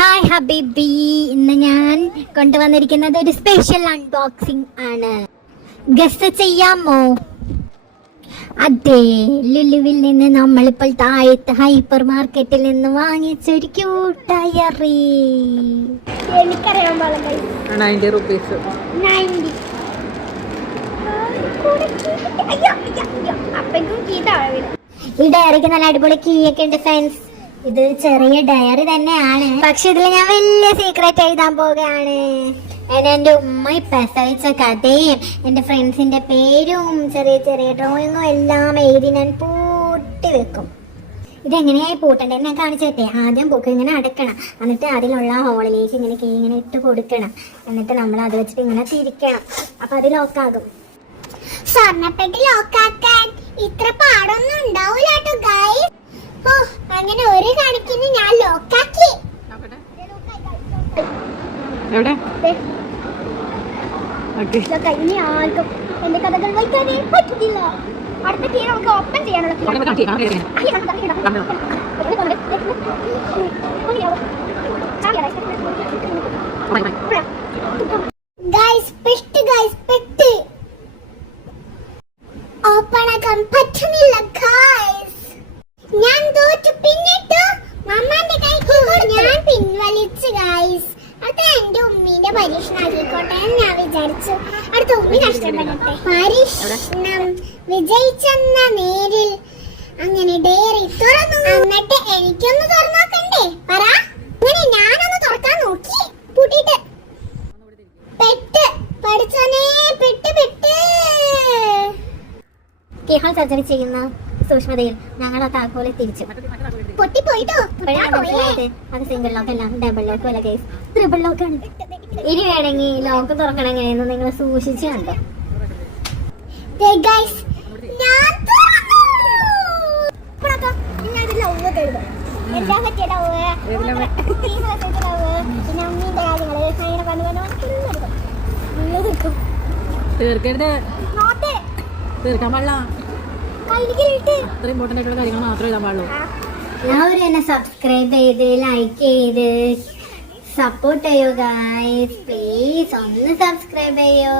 Hi ഹബീബി, ഇന്ന് ഞാൻ കൊണ്ടുവന്നിരിക്കുന്നത് ഒരു സ്പെഷ്യൽ അൺബോക്സിംഗ് ആണ്. ഗസ് ചെയ്യാമോ? അതെ, ലുലുവിൽ നിന്ന് നമ്മളിപ്പോൾ താഴത്തെ ഹൈപ്പർ മാർക്കറ്റിൽ നിന്ന് വാങ്ങിച്ചൊരു ക്യൂട്ട് ഡയറി. എനിക്കറിയാൻ പാടില്ല. 90 rupees. ഈ ഡയറിക്ക് നല്ല അടിപൊളി കീയൊക്കെ ഉണ്ട് ഫ്രണ്ട്സ്. ഇത് ചെറിയ ഡയറി തന്നെയാണ്, പക്ഷെ ഇതിൽ ഞാൻ വലിയ സീക്രട്ട് എഴുതാൻ പോവുകയാണ്. എന്റെ ഉമ്മ പ്രസവിച്ച കഥയും എന്റെ ഫ്രണ്ട്സിന്റെ പേരും ചെറിയ ചെറിയ ഡ്രോയിങ്ങും എല്ലാം എഴുതി ഞാൻ പൂട്ടി വെക്കും. ഇതെങ്ങനെയായി പൂട്ടണ്ടേ ഞാൻ കാണിച്ചേ. ആദ്യം ബുക്ക് ഇങ്ങനെ അടക്കണം, എന്നിട്ട് അതിലുള്ള ഹോളിലേക്ക് ഇങ്ങനെ കീ ഇങ്ങനെ ഇട്ട് കൊടുക്കണം. എന്നിട്ട് നമ്മൾ അത് വെച്ചിട്ട് ഇങ്ങനെ തിരിക്കണം. അപ്പൊ അത് ലോക്കാകും. സ്വർണ്ണപ്പെട്ടി ലോക്കാക്കാൻ ഇത്ര പാടൊന്നും ഉണ്ടാവൂല കേട്ടോ ഗൈസ്. അങ്ങനെ ഒരു കണക്കിന് ഞാൻ ലോക്കാക്കി. ഇനി ആർക്കും എന്റെ കഥകൾ വായിക്കാനേ പറ്റില്ല. അടുത്ത കീ നമുക്ക് ഓപ്പൺ ചെയ്യാനുള്ള ഓപ്പൺ ആക്കാൻ പറ്റുന്നില്ല ഗൈസ്. ഞാൻ തോറ്റു. പിന്നിട്ടു മമ്മാന്റെ കൈക്ക് ഞാൻ പിൻവലിച്ചു ഗൈസ്. അത് എന്റെ ഉമ്മീന്റെ പരീക്ഷണാക്കിക്കോട്ടെ എന്ന് ഞാൻ വിചാരിച്ചു. അടുത്ത ഉമ്മി കഷ്ടപ്പെടട്ടെ. പരീക്ഷണം വിജയിച്ചെന്ന നേരിൽ അങ്ങനെ ഡയറി തുറന്നു. എന്നിട്ട് എനിക്കൊന്ന് തുറന്നാക്കണ്ടേ പറ. അങ്ങനെ ഞാനൊന്ന് തുറക്കാൻ നോക്കി, പൂട്ടിട്ട് പെട്ട് പഠിച്ചോനെ പെട്ട് പെട്ട്. കീഹോൾ സർജറി ചെയ്യുന്ന സൂക്ഷ്മതയിൽ ഞങ്ങൾ ആ താക്കോലെ തിരിച്ചു പൊട്ടിപ്പോയിട്ടോ. അത് സിംഗിൾ ലോക്ക് അല്ല, ഡബിൾ ലോക്ക് അല്ല ഗൈസ്, ട്രിപ്പിൾ ലോക്കാണ്. ഇനി വേണമെങ്കിൽ ലോക്ക് തുറക്കണം എങ്ങനെയെന്ന് നിങ്ങൾ സൂക്ഷിച്ചു കണ്ടോ. തീർക്കാൻ പാടില്ല. ഇമ്പോർട്ടൻ്റ് ആയിട്ടുള്ള കാര്യങ്ങൾ മാത്രമേ എഴുതാൻ പാടുള്ളൂ. എല്ലാവരും എന്നെ സബ്സ്ക്രൈബ് ചെയ്ത് ലൈക്ക് ചെയ്ത് സപ്പോർട്ട് ചെയ്യൂ ഗൈസ്. പ്ലീസ് ഒന്ന് സബ്സ്ക്രൈബ് ചെയ്യോ.